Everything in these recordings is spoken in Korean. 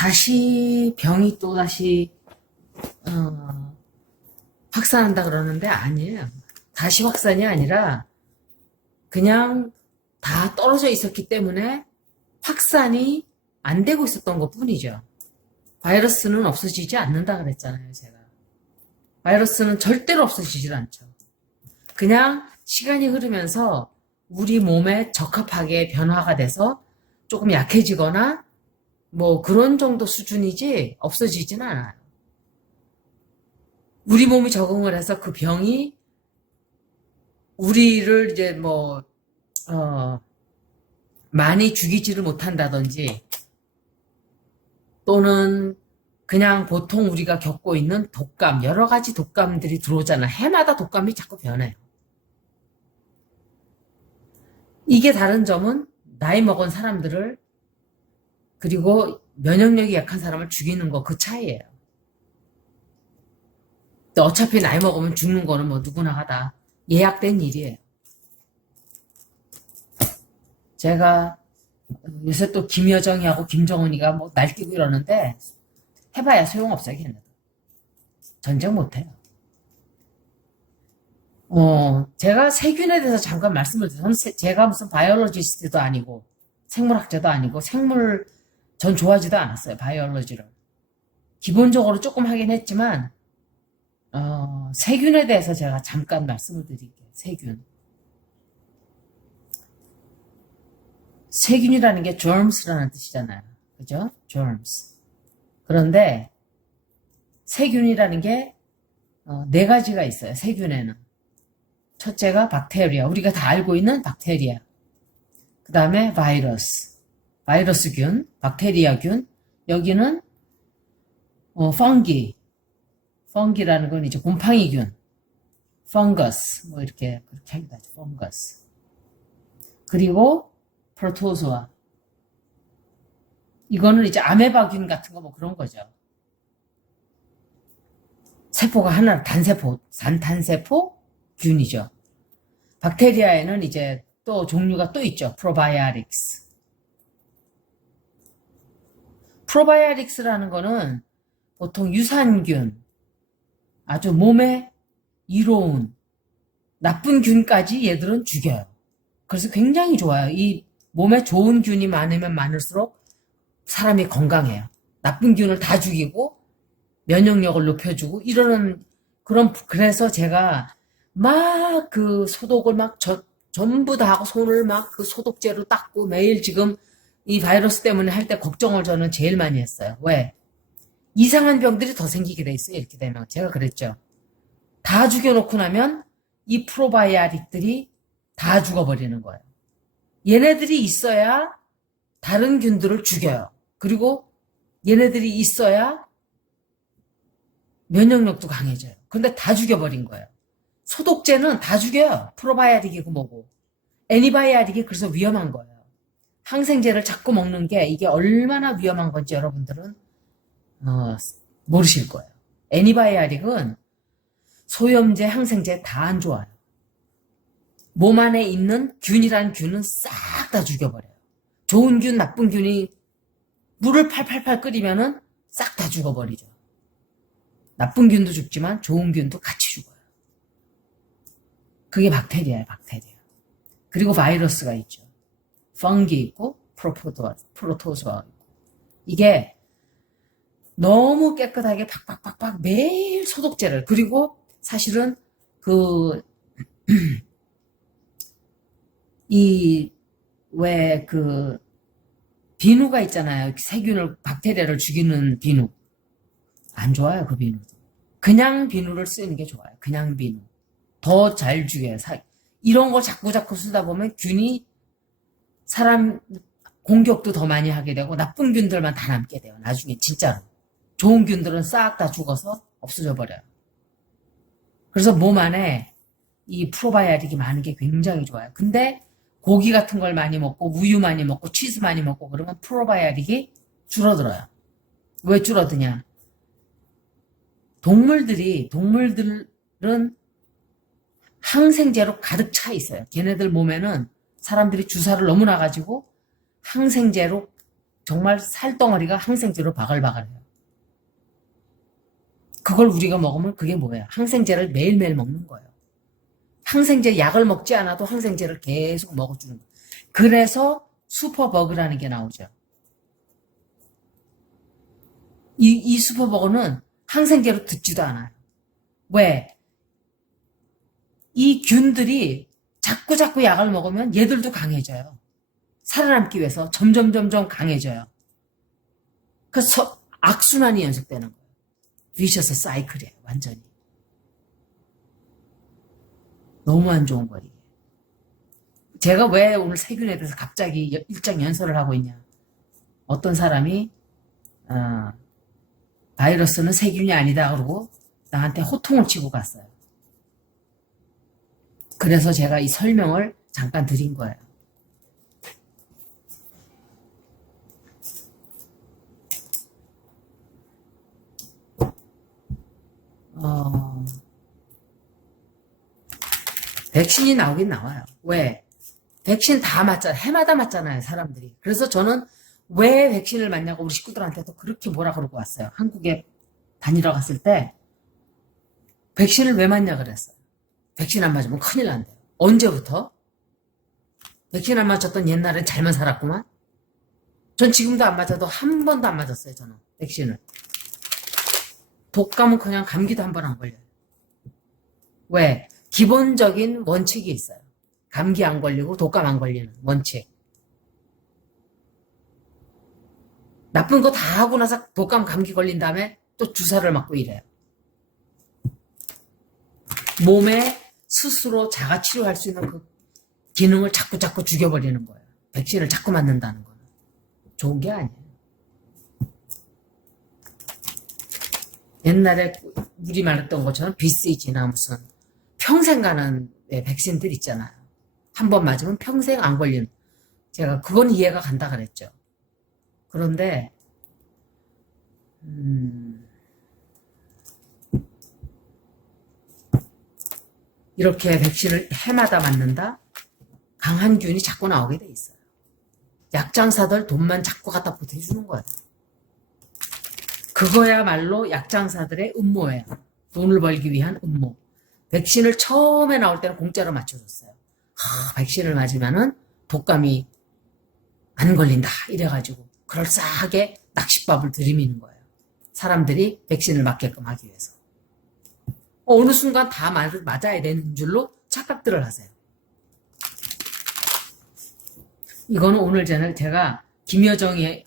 다시 병이 또 다시 확산한다 그러는데 아니에요. 다시 확산이 아니라 그냥 다 떨어져 있었기 때문에 확산이 안 되고 있었던 것 뿐이죠. 바이러스는 없어지지 않는다 그랬잖아요, 제가. 바이러스는 절대로 없어지질 않죠. 그냥 시간이 흐르면서 우리 몸에 적합하게 변화가 돼서 조금 약해지거나 뭐 그런 정도 수준이지 없어지진 않아요. 우리 몸이 적응을 해서 그 병이 우리를 이제 많이 죽이지를 못한다든지 또는 그냥 보통 우리가 겪고 있는 독감, 여러 가지 독감들이 들어오잖아. 해마다 독감이 자꾸 변해요. 이게 다른 점은 나이 먹은 사람들을 그리고 면역력이 약한 사람을 죽이는 거 그 차이예요. 근데 어차피 나이 먹으면 죽는 거는 뭐 누구나 하다. 예약된 일이에요. 제가 요새 또 김여정이하고 김정은이가 뭐 날뛰고 이러는데 해봐야 소용없어요, 걔네들. 전쟁 못해요. 제가 세균에 대해서 잠깐 말씀을 드려요. 제가 무슨 바이올로지스트도 아니고 생물학자도 아니고 전 좋아하지도 않았어요, 바이올로지를. 기본적으로 조금 하긴 했지만 세균에 대해서 제가 잠깐 말씀을 드릴게요. 세균이라는 게 germs라는 뜻이잖아요. 그죠? germs. 그런데 세균이라는 게 네 가지가 있어요. 세균에는. 첫째가 박테리아. 우리가 다 알고 있는 박테리아. 그 다음에 바이러스균, 박테리아균. 여기는 펑기라는 건 이제 곰팡이균. 펑거스. 뭐 이렇게 그렇게 하기도 하죠. 펑거스. 그리고 프로토조아. 이거는 이제 아메바균 같은 거 뭐 그런 거죠. 세포가 하나, 단세포균이죠. 박테리아에는 이제 또 종류가 또 있죠. 프로바이오틱스. 프로바이오틱스라는 거는 보통 유산균, 아주 몸에 이로운 나쁜 균까지 얘들은 죽여요. 그래서 굉장히 좋아요. 이 몸에 좋은 균이 많으면 많을수록 사람이 건강해요. 나쁜 균을 다 죽이고 면역력을 높여주고 이러는 그래서 제가 막 그 소독을 전부 다 하고 손을 막 그 소독제로 닦고 매일 지금 이 바이러스 때문에 할 때 걱정을 저는 제일 많이 했어요. 왜? 이상한 병들이 더 생기게 돼 있어요. 이렇게 되면. 제가 그랬죠. 다 죽여놓고 나면 이 프로바이오틱들이 다 죽어버리는 거예요. 얘네들이 있어야 다른 균들을 죽여요. 그리고 얘네들이 있어야 면역력도 강해져요. 근데 다 죽여버린 거예요. 소독제는 다 죽여요. 프로바이오틱이고 뭐고. 애니바이오틱이 그래서 위험한 거예요. 항생제를 자꾸 먹는 게 이게 얼마나 위험한 건지 여러분들은 모르실 거예요. 애니바이오틱은 소염제, 항생제 다 안 좋아요. 몸 안에 있는 균이란 균은 싹 다 죽여버려요. 좋은 균, 나쁜 균이 물을 팔팔팔 끓이면은 싹 다 죽어버리죠. 나쁜 균도 죽지만 좋은 균도 같이 죽어요. 그게 박테리아예요, 박테리아. 그리고 바이러스가 있죠. 펑기 있고 프로토조아 있고. 이게 너무 깨끗하게 팍팍팍팍 매일 소독제를 그리고 사실은 비누가 있잖아요. 세균을, 박테리아를 죽이는 비누. 안 좋아요, 그 비누. 그냥 비누를 쓰는 게 좋아요. 그냥 비누. 더 잘 죽여요. 이런 거 자꾸 쓰다 보면 균이 사람 공격도 더 많이 하게 되고 나쁜 균들만 다 남게 돼요. 나중에 진짜로. 좋은 균들은 싹 다 죽어서 없어져 버려요. 그래서 몸 안에 이 프로바이오틱이 많은 게 굉장히 좋아요. 근데 고기 같은 걸 많이 먹고 우유 많이 먹고 치즈 많이 먹고 그러면 프로바이오틱이 줄어들어요. 왜 줄어드냐? 동물들은 항생제로 가득 차 있어요. 걔네들 몸에는 사람들이 주사를 너무 놔가지고 항생제로 정말 살덩어리가 항생제로 바글바글해요. 그걸 우리가 먹으면 그게 뭐예요? 항생제를 매일매일 먹는 거예요. 항생제 약을 먹지 않아도 항생제를 계속 먹어주는 거예요. 그래서 슈퍼버그라는 게 나오죠. 이 슈퍼버그는 항생제로 듣지도 않아요. 왜? 이 균들이 자꾸 약을 먹으면 얘들도 강해져요. 살아남기 위해서 점점 강해져요. 그래서 악순환이 연속되는 거예요. 비셔스 사이클이에요. 완전히. 너무 안 좋은 거예요. 제가 왜 오늘 세균에 대해서 갑자기 일장 연설을 하고 있냐. 어떤 사람이 바이러스는 세균이 아니다 그러고 나한테 호통을 치고 갔어요. 그래서 제가 이 설명을 잠깐 드린 거예요. 백신이 나오긴 나와요. 왜? 백신 다 맞잖아요. 해마다 맞잖아요, 사람들이. 그래서 저는 왜 백신을 맞냐고 우리 식구들한테도 그렇게 뭐라 그러고 왔어요. 한국에 다니러 갔을 때 백신을 왜 맞냐 그랬어요. 백신 안 맞으면 큰일 난대요. 언제부터? 백신 안 맞았던 옛날엔 잘만 살았구만. 전 지금도 안 맞아도 한 번도 안 맞았어요, 저는. 백신을. 독감은 그냥 감기도 한 번 안 걸려요. 왜? 기본적인 원칙이 있어요. 감기 안 걸리고 독감 안 걸리는 원칙. 나쁜 거 다 하고 나서 독감 감기 걸린 다음에 또 주사를 맞고 이래요. 몸에 스스로 자가 치료할 수 있는 그 기능을 자꾸 죽여버리는 거예요. 백신을 자꾸 맞는다는 거는. 좋은 게 아니에요. 옛날에 우리 말했던 것처럼 BCG나 무슨 평생 가는 백신들 있잖아요. 한 번 맞으면 평생 안 걸리는. 제가 그건 이해가 간다 그랬죠. 그런데 이렇게 백신을 해마다 맞는다? 강한 균이 자꾸 나오게 돼 있어요. 약장사들 돈만 자꾸 갖다 보태주는 거예요. 그거야말로 약장사들의 음모예요. 돈을 벌기 위한 음모. 백신을 처음에 나올 때는 공짜로 맞춰줬어요. 백신을 맞으면은 독감이 안 걸린다. 이래가지고 그럴싸하게 낚싯밥을 들이미는 거예요. 사람들이 백신을 맞게끔 하기 위해서. 어느 순간 다 맞아야 되는 줄로 착각들을 하세요. 이거는 오늘 제가 김여정이가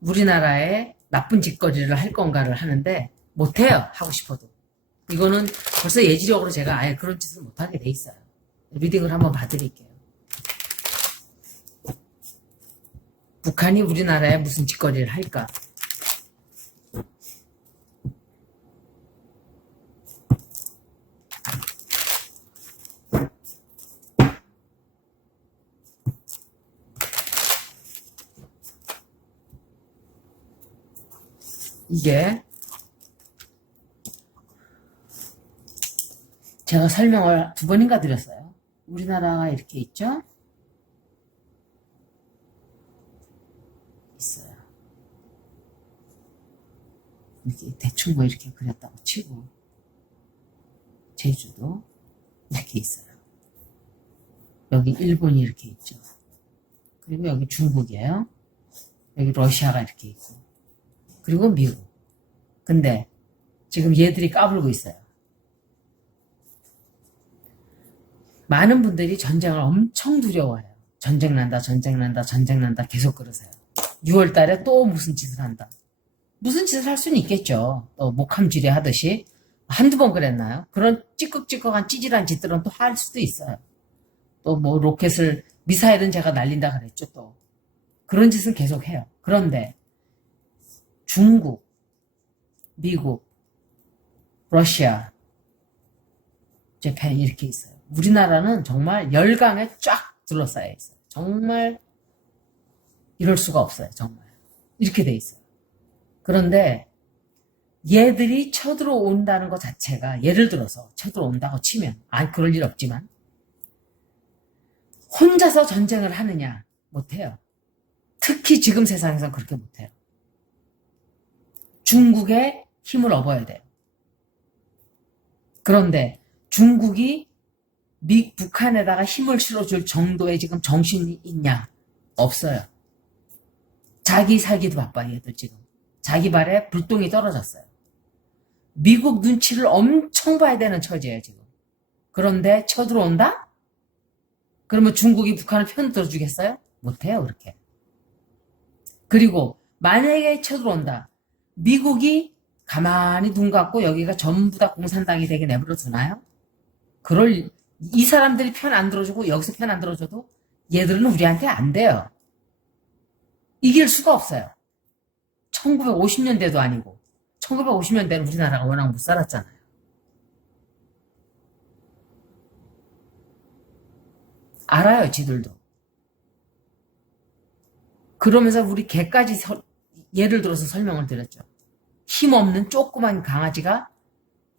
우리나라에 나쁜 짓거리를 할 건가를 하는데 못해요. 하고 싶어도. 이거는 벌써 예지력으로 제가 아예 그런 짓을 못하게 돼 있어요. 리딩을 한번 봐드릴게요. 북한이 우리나라에 무슨 짓거리를 할까? 이게 제가 설명을 2번인가 드렸어요. 우리나라가 이렇게 있죠? 있어요. 이렇게 대충 뭐 이렇게 그렸다고 치고 제주도 이렇게 있어요. 여기 일본이 이렇게 있죠. 그리고 여기 중국이에요. 여기 러시아가 이렇게 있고 그리고 미국. 근데 지금 얘들이 까불고 있어요. 많은 분들이 전쟁을 엄청 두려워해요. 전쟁 난다 계속 그러세요. 6월 달에 또 무슨 짓을 한다. 무슨 짓을 할 수는 있겠죠. 또 목함지뢰 하듯이. 한두 번 그랬나요? 그런 찌꺽찌꺽한 찌질한 짓들은 또 할 수도 있어요. 또 뭐 로켓을, 미사일은 제가 날린다 그랬죠. 또 그런 짓은 계속 해요. 그런데 중국, 미국, 러시아, 재팬 이렇게 있어요. 우리나라는 정말 열강에 쫙 둘러싸여 있어요. 정말 이럴 수가 없어요. 정말 이렇게 돼 있어요. 그런데 얘들이 쳐들어온다는 것 자체가, 예를 들어서 쳐들어온다고 치면, 그럴 일 없지만 혼자서 전쟁을 하느냐, 못해요. 특히 지금 세상에선 그렇게 못해요. 중국의 힘을 얻어야 돼요. 그런데 중국이 북한에다가 힘을 실어줄 정도의 지금 정신이 있냐? 없어요. 자기 살기도 바빠요, 얘들 지금. 자기 발에 불똥이 떨어졌어요. 미국 눈치를 엄청 봐야 되는 처지예요, 지금. 그런데 쳐들어온다? 그러면 중국이 북한을 편 들어주겠어요? 못해요, 그렇게. 그리고 만약에 쳐들어온다. 미국이 가만히 눈 감고 여기가 전부 다 공산당이 되게 내버려 두나요? 이 사람들이 편 안 들어주고 여기서 편 안 들어줘도 얘들은 우리한테 안 돼요. 이길 수가 없어요. 1950년대도 아니고 1950년대는 우리나라가 워낙 못 살았잖아요. 알아요, 지들도. 그러면서 우리 개까지 예를 들어서 설명을 드렸죠. 힘없는 조그만 강아지가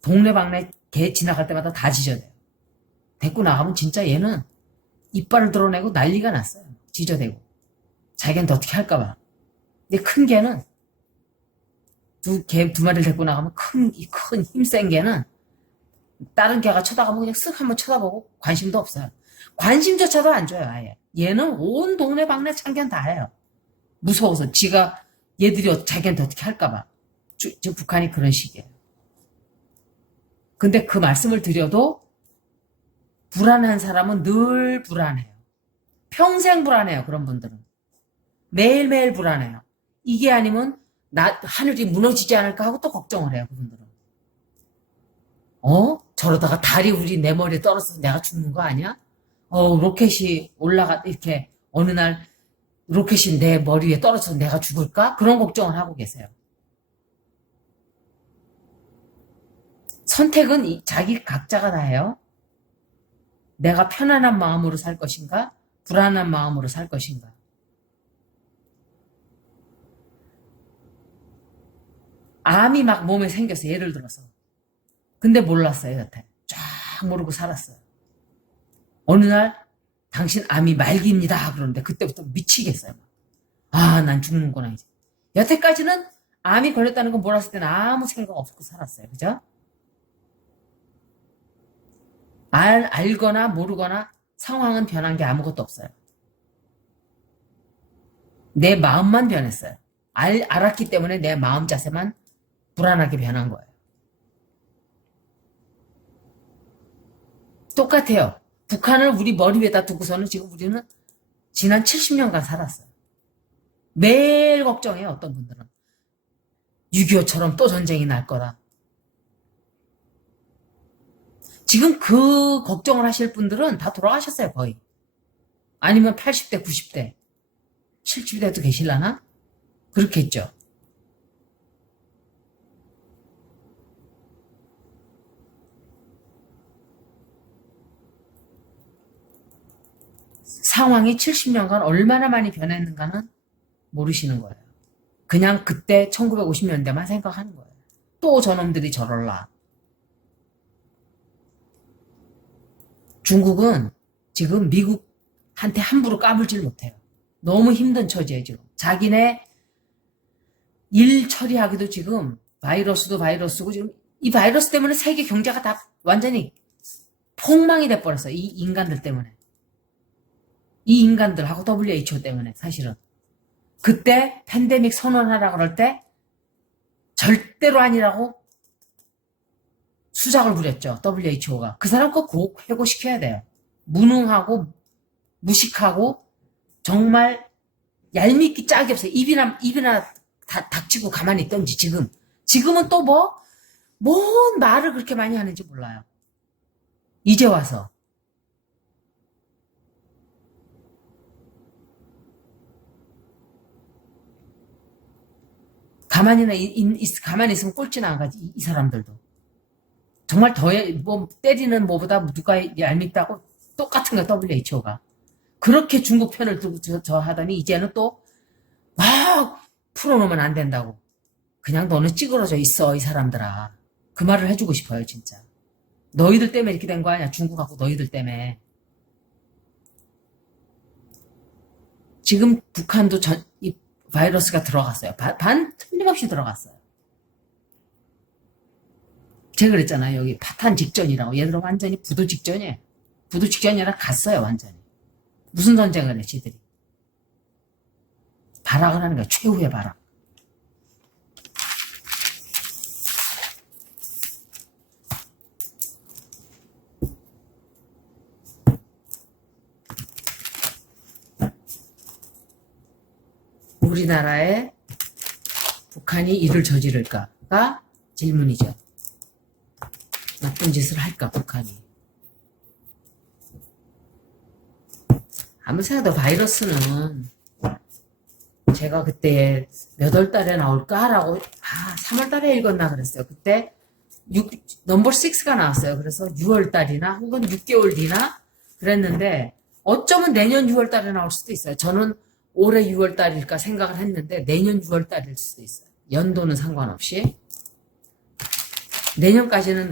동네방네 개 지나갈 때마다 다 짖어대요. 데리고 나가면 진짜 얘는 이빨을 드러내고 난리가 났어요. 짖어대고. 자기한테 어떻게 할까봐. 근데 큰 개는 개 두 마리를 데리고 나가면 큰 힘센 개는 다른 개가 쳐다가면 그냥 쓱 한번 쳐다보고 관심도 없어요. 관심조차도 안 줘요, 아예. 얘는 온 동네방네 참견 다 해요. 무서워서 지가 얘들이 자기한테 어떻게 할까봐. 지금 북한이 그런 식이에요. 근데 그 말씀을 드려도 불안한 사람은 늘 불안해요. 평생 불안해요, 그런 분들은. 매일매일 불안해요. 이게 아니면 하늘이 무너지지 않을까 하고 또 걱정을 해요, 그분들은. 저러다가 달이 내 머리에 떨어져서 내가 죽는 거 아니야? 로켓이 이렇게 어느 날 로켓이 내 머리 위에 떨어져서 내가 죽을까? 그런 걱정을 하고 계세요. 선택은 자기 각자가 다 해요. 내가 편안한 마음으로 살 것인가? 불안한 마음으로 살 것인가? 암이 막 몸에 생겼어, 예를 들어서. 근데 몰랐어요, 여태. 쫙 모르고 살았어요. 어느 날 당신 암이 말기입니다. 그러는데 그때부터 미치겠어요. 난 죽는구나 이제. 여태까지는 암이 걸렸다는 거 몰랐을 때는 아무 생각 없고 살았어요. 그죠? 알거나 모르거나 상황은 변한 게 아무것도 없어요. 내 마음만 변했어요. 알았기 때문에 내 마음 자세만 불안하게 변한 거예요. 똑같아요. 북한을 우리 머리 위에다 두고서는 지금 우리는 지난 70년간 살았어요. 매일 걱정해요, 어떤 분들은. 6.25처럼 또 전쟁이 날 거다. 지금 그 걱정을 하실 분들은 다 돌아가셨어요, 거의. 아니면 80대, 90대, 70대도 계실라나? 그렇겠죠. 상황이 70년간 얼마나 많이 변했는가는 모르시는 거예요. 그냥 그때 1950년대만 생각하는 거예요. 또 저놈들이 저럴라. 중국은 지금 미국한테 함부로 까불질 못해요. 너무 힘든 처지예요, 지금. 자기네 일 처리하기도 지금 바이러스도 바이러스고 지금 이 바이러스 때문에 세계 경제가 다 완전히 폭망이 돼버렸어요. 이 인간들 때문에. 이 인간들하고 WHO 때문에 사실은. 그때 팬데믹 선언하라 그럴 때 절대로 아니라고 수작을 부렸죠. WHO가. 그 사람 꼭 해고시켜야 돼요. 무능하고 무식하고 정말 얄밉기 짝이 없어요. 입이나 닥치고 가만히 있던지 지금은 또 뭔 말을 그렇게 많이 하는지 몰라요. 이제 와서. 가만히 있으면 꼴찌 나가지, 이 사람들도. 정말 때리는 뭐보다 누가 얄밉다고 똑같은 거 WHO가. 그렇게 중국 편을 두고 저 하더니 이제는 또 막 풀어놓으면 안 된다고. 그냥 너는 찌그러져 있어, 이 사람들아. 그 말을 해주고 싶어요, 진짜. 너희들 때문에 이렇게 된 거 아니야, 중국하고 너희들 때문에. 지금 북한도 이 바이러스가 들어갔어요. 틀림없이 들어갔어요. 제가 그랬잖아요. 여기 파탄 직전이라고. 얘들은 완전히 부도 직전이에요. 부도 직전이 아니라 갔어요, 완전히. 무슨 전쟁을 해, 지들이. 발악을 하는 거야, 최후의 발악. 우리나라에 북한이 일을 저지를까가 질문이죠. 나쁜 짓을 할까, 북한이. 아무리 생각해도 바이러스는 제가 그때 몇 월 달에 나올까라고 3월 달에 읽었나 그랬어요. 그때 넘버 6가 나왔어요. 그래서 6월 달이나 혹은 6개월 뒤나 그랬는데 어쩌면 내년 6월 달에 나올 수도 있어요. 저는 올해 6월 달일까 생각을 했는데 내년 6월 달일 수도 있어요. 연도는 상관없이 내년까지는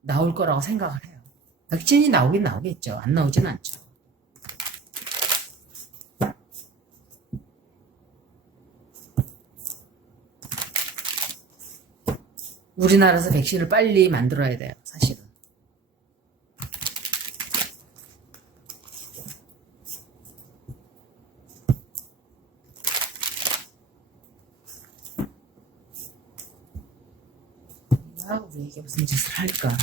나올 거라고 생각을 해요. 백신이 나오긴 나오겠죠. 안 나오진 않죠. 우리나라에서 백신을 빨리 만들어야 돼요, 사실은. 우리에게 무슨 짓을 할까?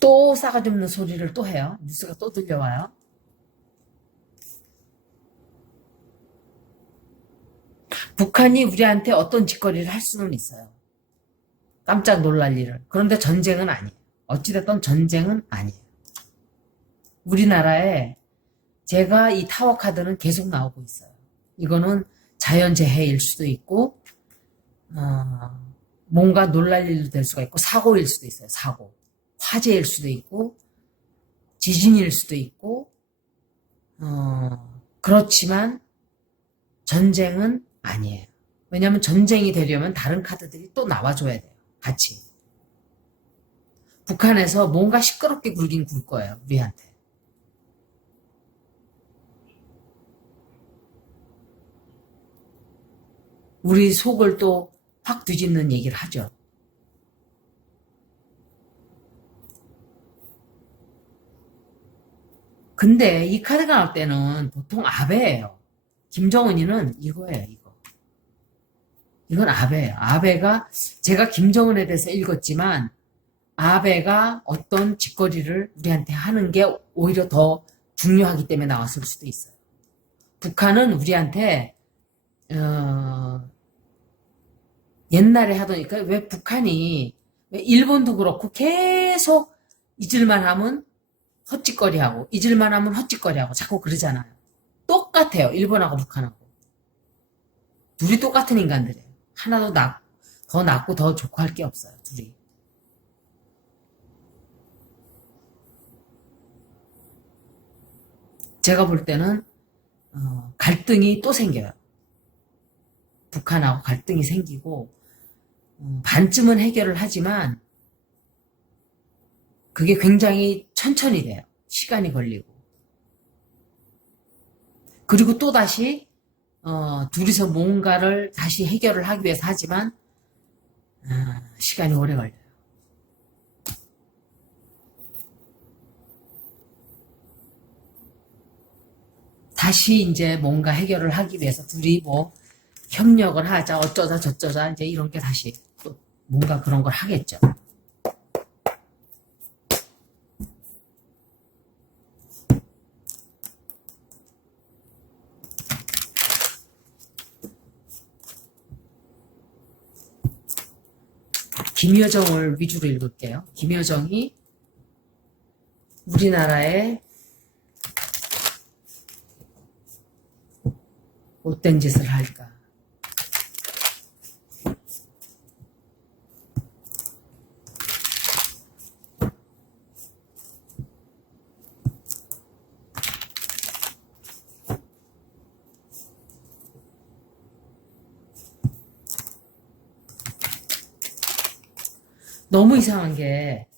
또 싸가지 없는 소리를 또 해요. 뉴스가 또 들려와요. 북한이 우리한테 어떤 짓거리를 할 수는 있어요. 깜짝 놀랄 일을. 그런데 전쟁은 아니에요. 어찌됐든 전쟁은 아니에요. 우리나라에 제가 이 타워 카드는 계속 나오고 있어요. 이거는 자연재해일 수도 있고 뭔가 놀랄 일도 될 수가 있고 사고일 수도 있어요. 사고. 화재일 수도 있고 지진일 수도 있고 그렇지만 전쟁은 아니에요. 왜냐하면 전쟁이 되려면 다른 카드들이 또 나와줘야 돼요. 같이. 북한에서 뭔가 시끄럽게 굴긴 굴 거예요. 우리한테. 우리 속을 또 확 뒤집는 얘기를 하죠. 근데 이 카드가 나올 때는 보통 아베예요. 김정은이는 이거예요, 이거. 이건 아베예요. 아베가 제가 김정은에 대해서 읽었지만 아베가 어떤 짓거리를 우리한테 하는 게 오히려 더 중요하기 때문에 나왔을 수도 있어요. 북한은 우리한테 옛날에 하더니까 왜 북한이 왜 일본도 그렇고 계속 잊을만 하면 헛짓거리하고 잊을만 하면 헛짓거리하고 자꾸 그러잖아요. 똑같아요. 일본하고 북한하고. 둘이 똑같은 인간들이에요. 하나도 더 낫고 더 좋고 할 게 없어요. 둘이. 제가 볼 때는 갈등이 또 생겨요. 북한하고 갈등이 생기고 반쯤은 해결을 하지만 그게 굉장히 천천히 돼요. 시간이 걸리고. 그리고 또다시 둘이서 뭔가를 다시 해결을 하기 위해서 하지만 시간이 오래 걸려요. 다시 이제 뭔가 해결을 하기 위해서 둘이 뭐 협력을 하자, 어쩌자 저쩌자 이제 이런 게 다시 또 뭔가 그런 걸 하겠죠. 김여정을 위주로 읽을게요. 김여정이 우리나라에 못된 짓을 할까? 너무 이상한 게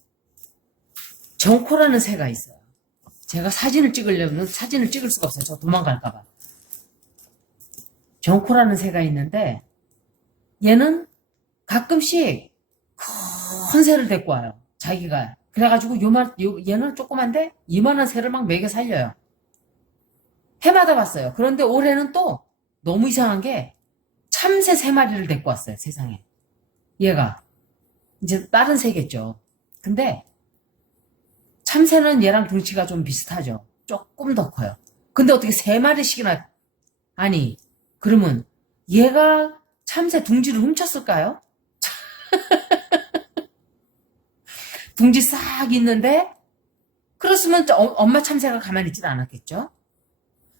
정코라는 새가 있어요. 제가 사진을 찍으려면 사진을 찍을 수가 없어요. 저 도망갈까봐. 정코라는 새가 있는데 얘는 가끔씩 큰 새를 데리고 와요. 자기가. 그래가지고 얘는 조그만데 이만한 새를 막 먹여 살려요. 해마다 봤어요. 그런데 올해는 또 너무 이상한 게 참새 3마리를 데리고 왔어요. 세상에. 얘가. 이제 다른 새겠죠. 근데 참새는 얘랑 덩치가 좀 비슷하죠. 조금 더 커요. 근데 어떻게 3마리씩이나 아니 그러면 얘가 참새 둥지를 훔쳤을까요? 둥지 싹 있는데 그렇으면 엄마 참새가 가만히 있지는 않았겠죠.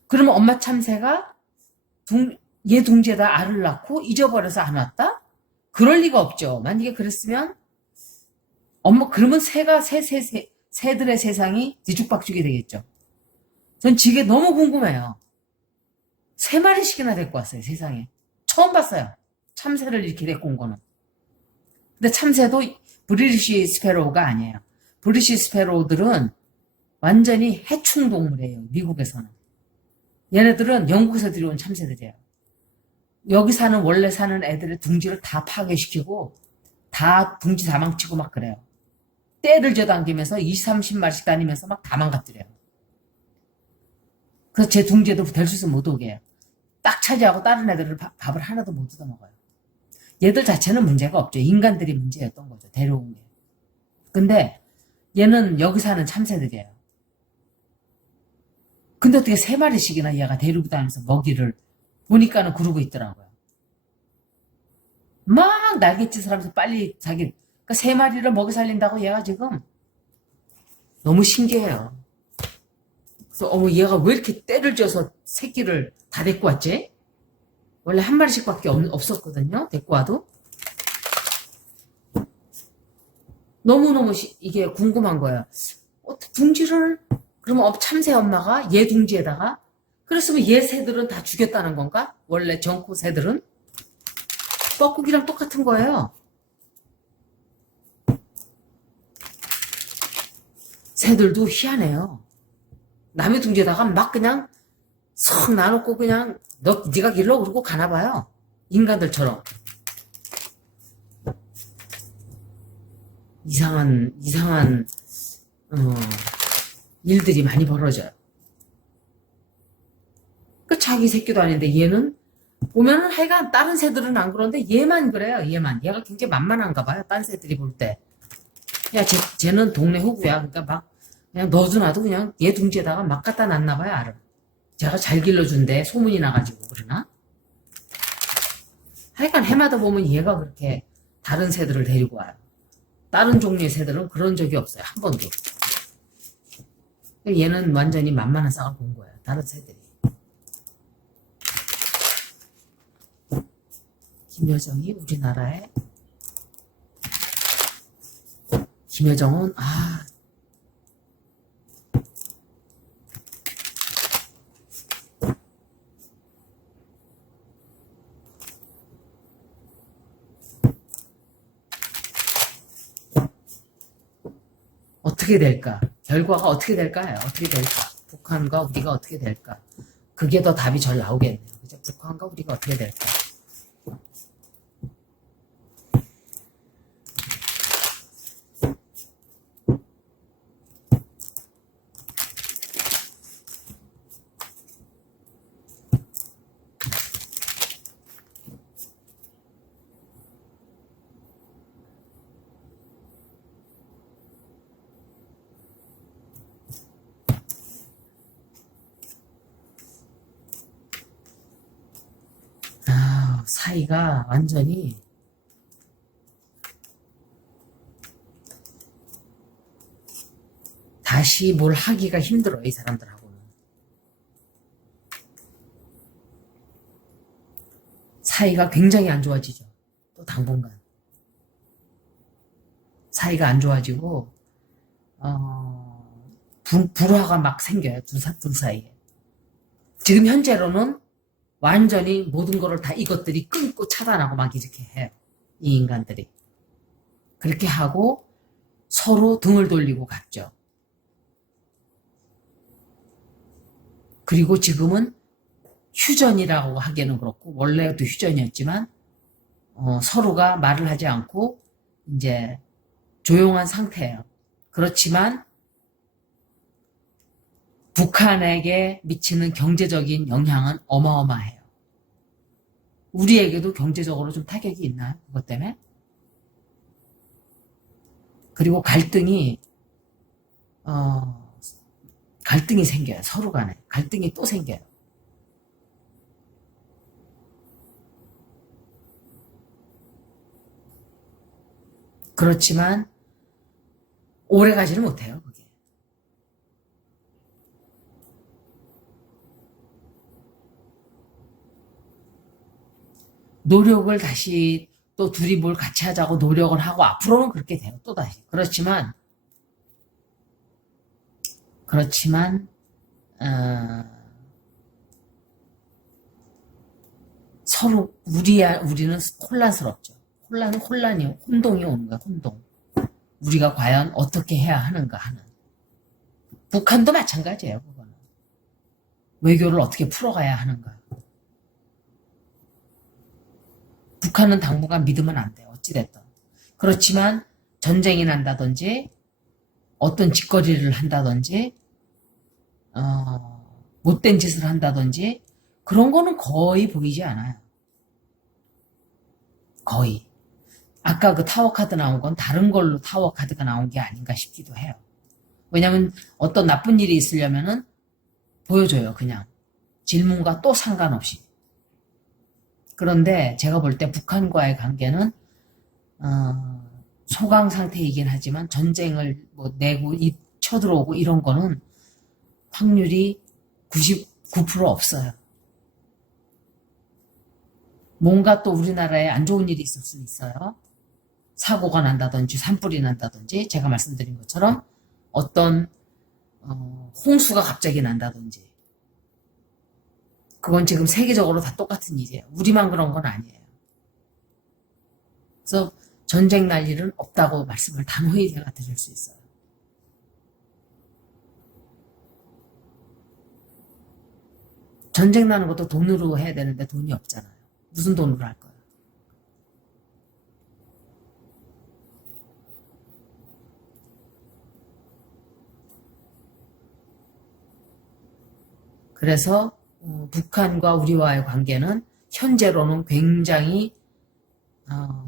그러면 엄마 참새가 얘 둥지에다 알을 낳고 잊어버려서 안 왔다? 그럴 리가 없죠. 만약에 그랬으면 그러면 새들의 세상이 뒤죽박죽이 되겠죠. 전 지게 너무 궁금해요. 3마리씩이나 데리고 왔어요. 세상에. 처음 봤어요. 참새를 이렇게 데리고 온 거는. 근데 참새도 브리티시 스패로우가 아니에요. 브리티시 스패로우들은 완전히 해충 동물이에요. 미국에서는. 얘네들은 영국에서 들여온 참새들이에요. 여기 원래 사는 애들의 둥지를 다 파괴시키고 다 둥지 다 망치고 막 그래요. 떼를 져당기면서 20, 30마리씩 다니면서 막 다 망가뜨려요. 그래서 제 둥지에도 될 수 있으면 못 오게 해요. 딱 차지하고 다른 애들을 밥을 하나도 못 얻어먹어요. 얘들 자체는 문제가 없죠. 인간들이 문제였던 거죠. 데려온 게. 근데 얘는 여기 사는 참새들이에요. 근데 어떻게 3마리씩이나 얘가 데리고 다니면서 먹이를 보니까는 그러고 있더라고요. 막 날갯짓을 하면서 빨리 그러니까 3마리를 먹이 살린다고 얘가 지금 너무 신기해요. 그래서 얘가 왜 이렇게 때를 져서 새끼를 다 데리고 왔지? 원래 1마리씩밖에 없었거든요. 데리고 와도. 너무너무 이게 궁금한 거예요. 둥지를 그러면 참새 엄마가 얘 둥지에다가 그랬으면 얘 새들은 다 죽였다는 건가? 원래 정코 새들은? 뻐꾸기랑 똑같은 거예요. 새들도 희한해요. 남의 둥지에다가 막 그냥 석 놔놓고 그냥 네가 길러 그러고 가나봐요. 인간들처럼. 이상한 일들이 많이 벌어져요. 그 자기 새끼도 아닌데 얘는 보면은 하여간 다른 새들은 안 그런데 얘만 그래요. 얘가 굉장히 만만한가 봐요. 딴 새들이 볼 때. 야, 쟤는 동네 호구야. 그러니까 막 그냥 넣어놔도 그냥 얘 둥지에다가 막 갖다 놨나 봐요. 알을. 제가 잘 길러준대. 소문이 나가지고 그러나? 하여간 해마다 보면 얘가 그렇게 다른 새들을 데리고 와요. 다른 종류의 새들은 그런 적이 없어요. 한 번도. 얘는 완전히 만만한 싹을 본 거예요. 다른 새들이. 김여정이 우리나라에 김여정은 어떻게 될까? 결과가 어떻게 될까요? 어떻게 될까? 북한과 우리가 어떻게 될까? 그게 더 답이 잘 나오겠네요. 그죠? 북한과 우리가 어떻게 될까? 사이가 완전히 다시 뭘 하기가 힘들어요, 이 사람들하고는. 사이가 굉장히 안 좋아지죠. 또 당분간. 사이가 안 좋아지고, 불화가 막 생겨요, 둘 사이에. 지금 현재로는 완전히 모든 거를 다 이것들이 끊고 차단하고 막 이렇게 해요. 이 인간들이. 그렇게 하고 서로 등을 돌리고 갔죠. 그리고 지금은 휴전이라고 하기에는 그렇고, 원래도 휴전이었지만, 서로가 말을 하지 않고, 이제, 조용한 상태예요. 그렇지만, 북한에게 미치는 경제적인 영향은 어마어마해요. 우리에게도 경제적으로 좀 타격이 있나요? 그것 때문에? 그리고 갈등이 생겨요. 서로 간에. 갈등이 또 생겨요. 그렇지만 오래 가지는 못해요, 그게. 노력을 다시 또 둘이 뭘 같이 하자고 노력을 하고 앞으로는 그렇게 돼요. 또다시. 그렇지만 서로 우리는 혼란스럽죠. 혼동이 오는 거야, 혼동. 우리가 과연 어떻게 해야 하는가 하는. 북한도 마찬가지예요, 그거는. 외교를 어떻게 풀어가야 하는가. 북한은 당분간 믿으면 안 돼요, 어찌됐든. 그렇지만 전쟁이 난다든지 어떤 짓거리를 한다든지 못된 짓을 한다든지 그런 거는 거의 보이지 않아요. 거의. 아까 그 타워 카드 나온 건 다른 걸로 타워 카드가 나온 게 아닌가 싶기도 해요. 왜냐면 어떤 나쁜 일이 있으려면은 보여줘요, 그냥. 질문과 또 상관없이. 그런데 제가 볼 때 북한과의 관계는 소강 상태이긴 하지만 전쟁을 뭐 내고 쳐들어오고 이런 거는 확률이 99% 없어요. 뭔가 또 우리나라에 안 좋은 일이 있을 수 있어요. 사고가 난다든지 산불이 난다든지 제가 말씀드린 것처럼 어떤 홍수가 갑자기 난다든지 그건 지금 세계적으로 다 똑같은 일이에요. 우리만 그런 건 아니에요. 그래서 전쟁 날 일은 없다고 말씀을 단호히 제가 드릴 수 있어요. 전쟁 나는 것도 돈으로 해야 되는데 돈이 없잖아요. 무슨 돈으로 할 거예요? 그래서 북한과 우리와의 관계는 현재로는 굉장히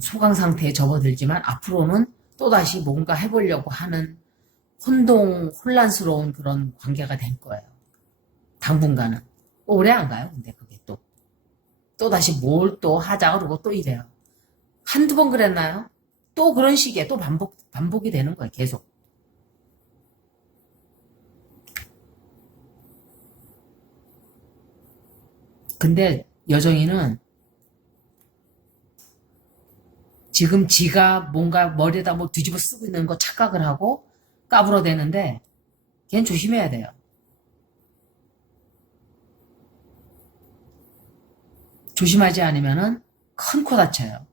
소강 상태에 접어들지만 앞으로는 또다시 뭔가 해보려고 하는 혼란스러운 그런 관계가 될 거예요. 당분간은. 오래 안 가요, 근데 그게 또. 또다시 뭘 또 하자 그러고 또 이래요. 한두 번 그랬나요? 또 그런 식의 또 반복이 되는 거예요, 계속. 근데 여정이는 지금 지가 뭔가 머리에다 뭐 뒤집어 쓰고 있는 거 착각을 하고 까불어대는데 걔는 조심해야 돼요. 조심하지 않으면은 큰 코 다쳐요.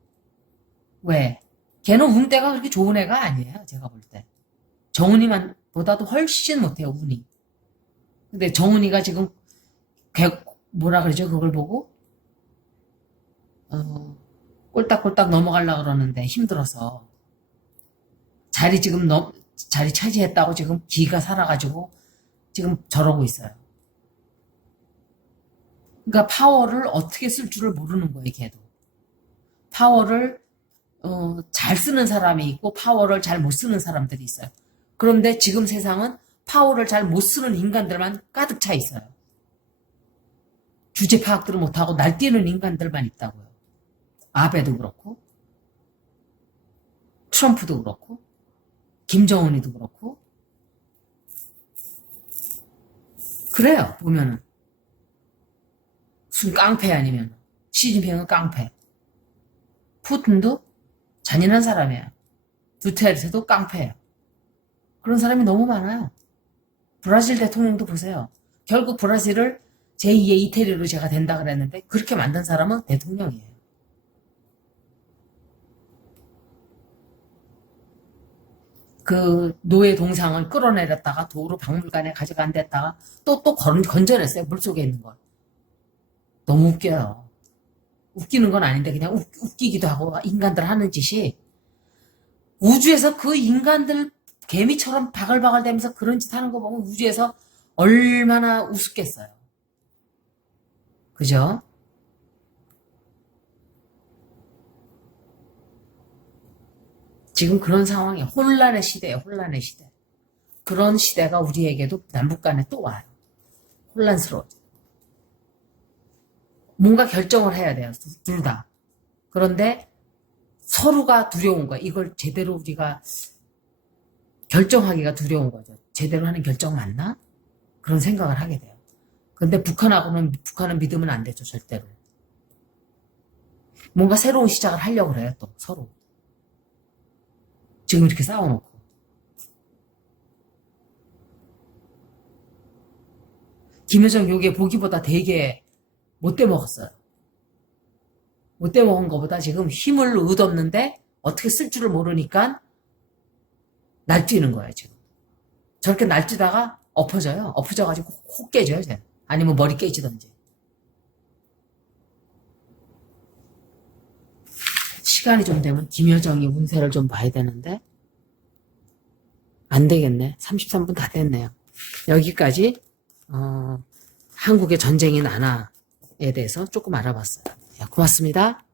왜? 걔는 운대가 그렇게 좋은 애가 아니에요, 제가 볼 때. 정은이만 보다도 훨씬 못해요, 운이. 근데 정은이가 지금 뭐라 그러죠, 그걸 보고? 꼴딱꼴딱 넘어가려고 그러는데 힘들어서 자리 차지했다고 지금 기가 살아가지고 지금 저러고 있어요. 그러니까 파워를 어떻게 쓸 줄을 모르는 거예요, 걔도. 파워를 잘 쓰는 사람이 있고 파워를 잘 못 쓰는 사람들이 있어요. 그런데 지금 세상은 파워를 잘 못 쓰는 인간들만 가득 차 있어요. 주제 파악들을 못하고 날뛰는 인간들만 있다고요. 아베도 그렇고, 트럼프도 그렇고, 김정은이도 그렇고, 그래요, 보면은. 무슨 깡패 아니면, 시진핑은 깡패. 푸틴도 잔인한 사람이에요. 두테르테도 깡패예요. 그런 사람이 너무 많아요. 브라질 대통령도 보세요. 결국 브라질을 제2의 이태리로 제가 된다 그랬는데 그렇게 만든 사람은 대통령이에요. 그 노예 동상을 끌어내렸다가 도로 박물관에 가져간댔다가 또 건져냈어요. 물속에 있는 걸. 너무 웃겨요. 웃기는 건 아닌데 그냥 웃기기도 하고 인간들 하는 짓이 우주에서 그 인간들 개미처럼 바글바글 대면서 그런 짓 하는 거 보면 우주에서 얼마나 우습겠어요. 그죠? 지금 그런 상황이 혼란의 시대예요. 혼란의 시대. 그런 시대가 우리에게도 남북 간에 또 와요. 혼란스러워. 뭔가 결정을 해야 돼요. 둘 다. 그런데 서로가 두려운 거야. 이걸 제대로 우리가 결정하기가 두려운 거죠. 제대로 하는 결정 맞나? 그런 생각을 하게 돼요. 근데 북한은 믿으면 안 되죠. 절대로. 뭔가 새로운 시작을 하려고 그래요. 또 서로. 지금 이렇게 싸워놓고. 김여정 요게 보기보다 되게 못돼 먹었어요. 못돼 먹은 것보다 지금 힘을 얻었는데 어떻게 쓸 줄을 모르니까 날뛰는 거예요, 지금. 저렇게 날뛰다가 엎어져요. 엎어져가지고 혹 깨져요, 쟤. 아니면 머리 깨지던지. 시간이 좀 되면 김여정이 운세를 좀 봐야 되는데 안 되겠네. 33분 다 됐네요. 여기까지 한국의 전쟁이 나나에 대해서 조금 알아봤어요. 고맙습니다.